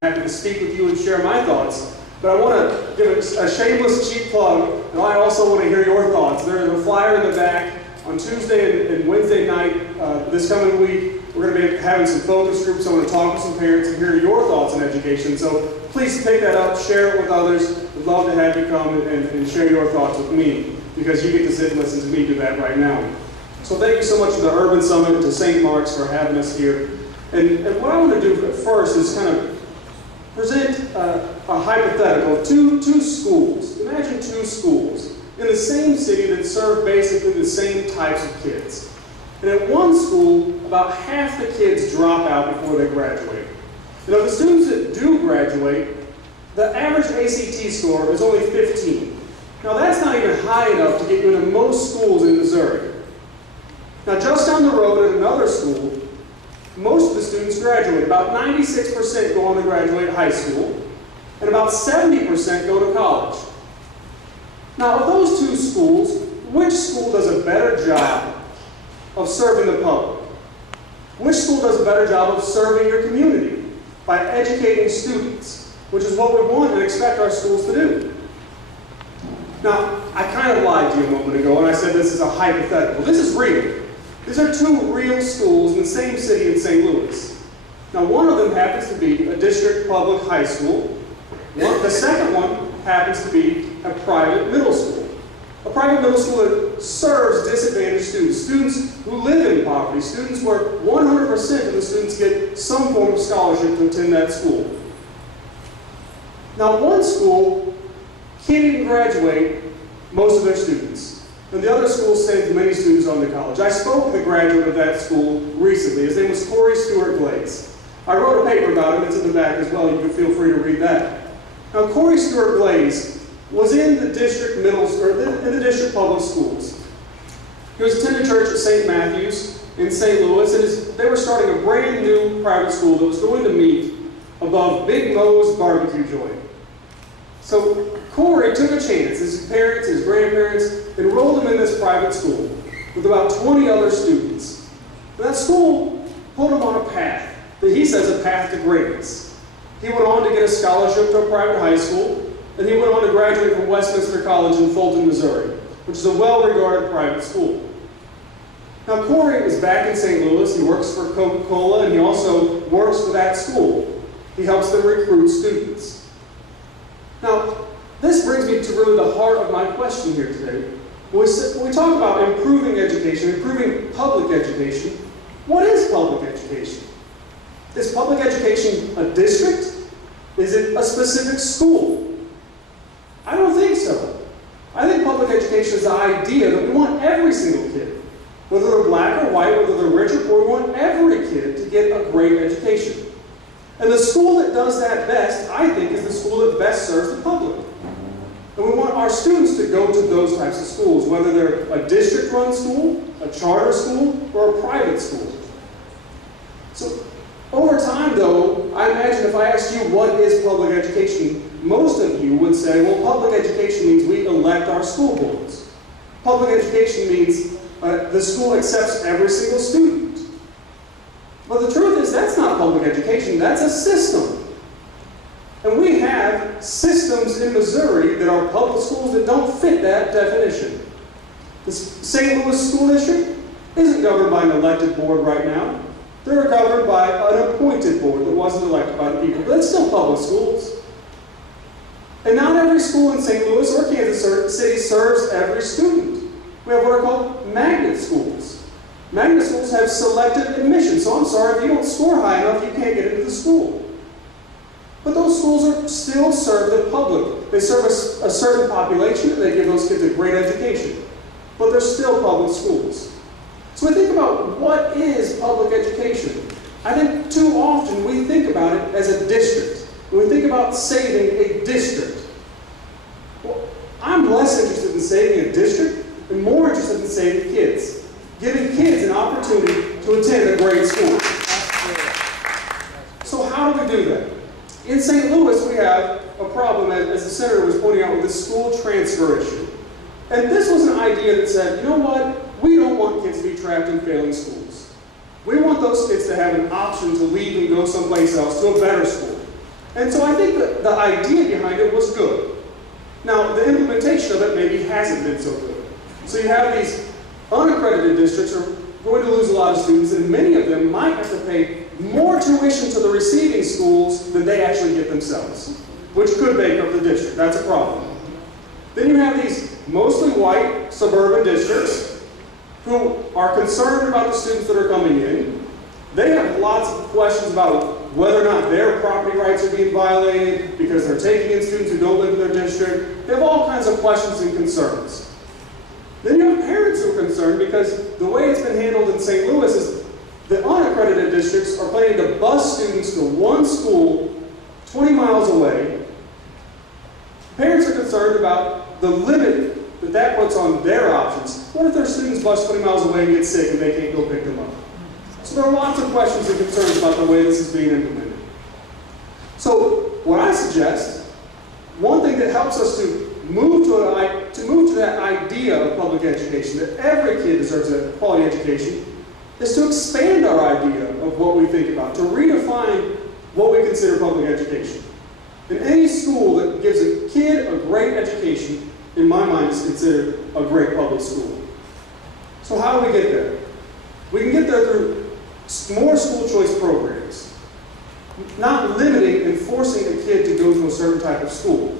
Happy to speak with you and share my thoughts, but I want to give a shameless cheap plug, and I also want to hear your thoughts. There's a flyer in the back. On Tuesday and Wednesday night this coming week, we're going to be having some focus groups. I want to talk with some parents and hear your thoughts on education. So please pick that up, share it with others. We'd love to have you come and share your thoughts with me, because you get to sit and listen to me do that right now. So thank you so much to the Urban Summit and to St. Mark's for having us here. And what I want to do first is kind of present a hypothetical of two schools. Imagine two schools in the same city that serve basically the same types of kids. And at one school, about half the kids drop out before they graduate. And of the students that do graduate, the average ACT score is only 15. Now that's not even high enough to get you into most schools in Missouri. Now just down the road at another school, most of the students graduate. About 96% go on to graduate high school, and about 70% go to college. Now, of those two schools, which school does a better job of serving the public? Which school does a better job of serving your community by educating students, which is what we want and expect our schools to do? Now, I kind of lied to you a moment ago, and I said this is a hypothetical. This is real. These are two real schools in the same city in St. Louis. Now, one of them happens to be a district public high school. The second one happens to be a private middle school. A private middle school that serves disadvantaged students, students who live in poverty, students where 100% of the students get some form of scholarship to attend that school. Now, one school can't even graduate most of their students, and the other school sends many students on to college. I spoke with a graduate of that school recently. His name was Corey Stewart Glaze. I wrote a paper about him. It's in the back as well. You can feel free to read that. Now, Corey Stewart Glaze was in the district in the district public schools. He was attending church at St. Matthew's in St. Louis, and they were starting a brand new private school that was going to meet above Big Mo's barbecue joint. So Corey took a chance. His parents, his grandparents enrolled him in this private school with about 20 other students. And that school put him on a path that he says a path to greatness. He went on to get a scholarship to a private high school, and he went on to graduate from Westminster College in Fulton, Missouri, which is a well-regarded private school. Now, Corey is back in St. Louis. He works for Coca-Cola, and he also works for that school. He helps them recruit students. Now, this brings me to really the heart of my question here today. When we talk about improving education, improving public education, what is public education? Is public education a district? Is it a specific school? I don't think so. I think public education is the idea that we want every single kid, whether they're black or white, whether they're rich or poor, we want every kid to get a great education. And the school that does that best, I think, is the school that best serves the public. And we want our students to go to those types of schools, whether they're a district-run school, a charter school, or a private school. So, over time, though, I imagine if I asked you what is public education, most of you would say, well, public education means we elect our school boards. Public education means the school accepts every single student. But the truth is, that's not public education, that's a system. And we have systems in Missouri that are public schools that don't fit that definition. The St. Louis School District isn't governed by an elected board right now. They're governed by an appointed board that wasn't elected by the people, but it's still public schools. And not every school in St. Louis or Kansas City serves every student. We have what are called magnet schools. Magnet schools have selective admission, so I'm sorry, if you don't score high enough, you can't get into the school. But those schools still serve the public. They serve a certain population, and they give those kids a great education. But they're still public schools. So we think about what is public education. I think too often we think about it as a district. When we think about saving a district, well, I'm less interested in saving a district and more interested in saving kids. Giving kids an opportunity to attend a great school. So how do we do that? In St. Louis, we have a problem, as the senator was pointing out, with the school transfer issue. And this was an idea that said, you know what? We don't want kids to be trapped in failing schools. We want those kids to have an option to leave and go someplace else, to a better school. And so I think that the idea behind it was good. Now, the implementation of it maybe hasn't been so good. So you have these unaccredited districts are going to lose a lot of students, and many of them might have to pay more tuition to the receiving schools than they actually get themselves, which could bankrupt the district. That's a problem. Then you have these mostly white suburban districts who are concerned about the students that are coming in. They have lots of questions about whether or not their property rights are being violated because they're taking in students who don't live in their district. They have all kinds of questions and concerns. Then you have parents who are concerned because the way it's been handled in St. Louis is the unaccredited districts are planning to bus students to one school 20 miles away. Parents are concerned about the limit that puts on their options. What if their students bus 20 miles away and get sick and they can't go pick them up? So there are lots of questions and concerns about the way this is being implemented. So what I suggest, one thing that helps us to move to that idea of public education, that every kid deserves a quality education, is to expand our idea of what we think about, to redefine what we consider public education. And any school that gives a kid a great education, in my mind, is considered a great public school. So how do we get there? We can get there through more school choice programs, not limiting and forcing a kid to go to a certain type of school.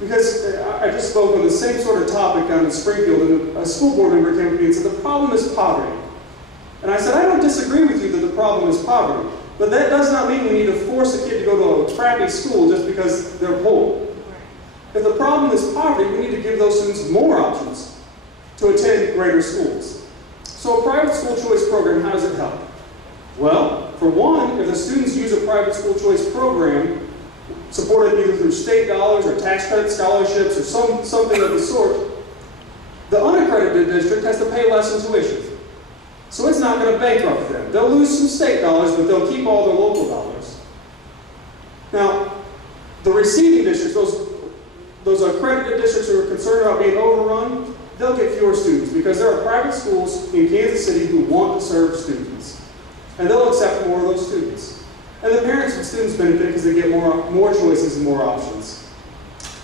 Because I just spoke on the same sort of topic down in Springfield, and a school board member came to me and said, the problem is poverty. And I said, I don't disagree with you that the problem is poverty, but that does not mean we need to force a kid to go to a crappy school just because they're poor. If the problem is poverty, we need to give those students more options to attend greater schools. So a private school choice program, how does it help? Well, for one, if the students use a private school choice program, supported either through state dollars or tax credit scholarships or something of the sort, the unaccredited district has to pay less in tuition. So it's not going to bankrupt them. They'll lose some state dollars, but they'll keep all their local dollars. Now, the receiving districts, those accredited districts who are concerned about being overrun, they'll get fewer students because there are private schools in Kansas City who want to serve students. And they'll accept more of those students. And the parents and students benefit because they get more choices and more options.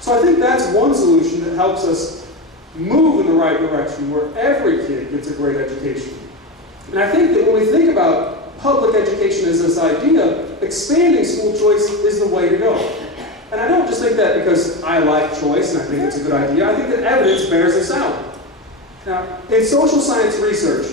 So I think that's one solution that helps us move in the right direction where every kid gets a great education. And I think that when we think about public education as this idea, expanding school choice is the way to go. And I don't just think that because I like choice and I think it's a good idea. I think that evidence bears this out. Now, in social science research,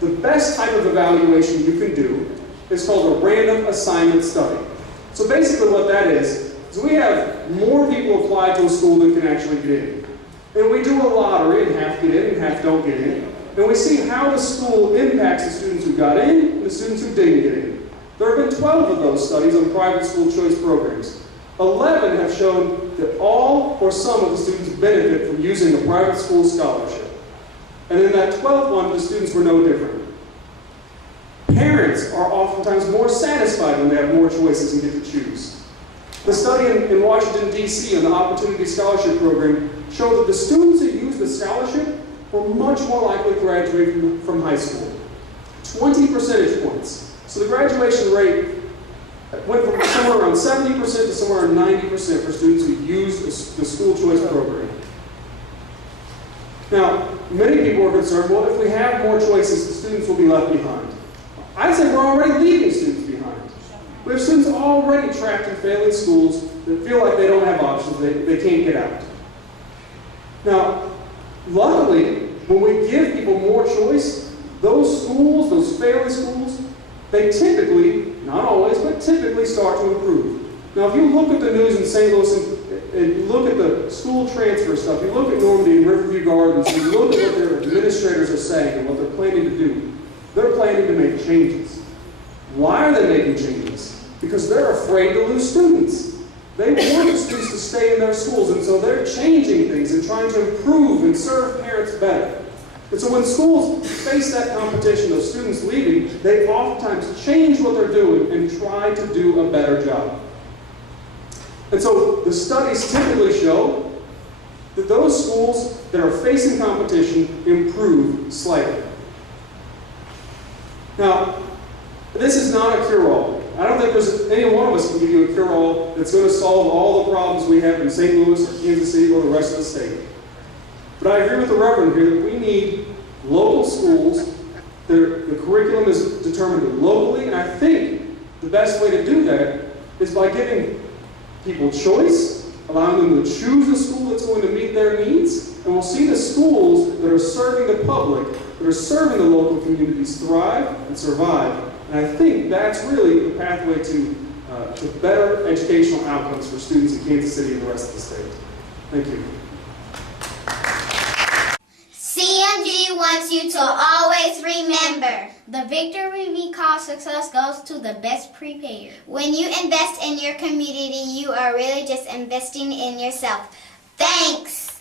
the best type of evaluation you can do is called a random assignment study. So basically what that is we have more people apply to a school than can actually get in. And we do a lottery, and half get in and half don't get in. And we see how the school impacts the students who got in and the students who didn't get in. There have been 12 of those studies on private school choice programs. 11 have shown that all or some of the students benefit from using a private school scholarship. And in that 12th one, the students were no different. Parents are oftentimes more satisfied when they have more choices and get to choose. The study in Washington, D.C. on the Opportunity Scholarship Program showed that the students who used the scholarship were much more likely to graduate from high school. 20 percentage points. So the graduation rate went from somewhere around 70% to somewhere around 90% for students who used the school choice program. Now, many people are concerned, well, if we have more choices, the students will be left behind. I say we're already leaving students behind. We have students already trapped in failing schools that feel like they don't have options, they can't get out. Now, luckily, when we give people more choice, those schools, those failing schools, they typically, not always, but typically start to improve. Now, if you look at the news in St. Louis and look at the school transfer stuff, you look at Normandy and Riverview Gardens, you look at what their administrators are saying and what they're planning to do, they're planning to make changes. Why are they making changes? Because they're afraid to lose students. They want the students to stay in their schools, and so they're changing things and trying to improve and serve parents better. And so when schools face that competition of students leaving, they oftentimes change what they're doing and try to do a better job. And so the studies typically show that those schools that are facing competition improve slightly. Now, this is not a cure-all. I don't think there's any one of us can give you a cure-all that's going to solve all the problems we have in St. Louis or Kansas City or the rest of the state. But I agree with the Reverend here that we need local schools. The curriculum is determined locally, and I think the best way to do that is by giving people choice, allowing them to choose a school that's going to meet their needs, and we'll see the schools that are serving the public, that are serving the local communities thrive and survive. And I think that's really the pathway to better educational outcomes for students in Kansas City and the rest of the state. Thank you. CMG wants you to always remember, the victory we call success goes to the best prepared. When you invest in your community, you are really just investing in yourself. Thanks.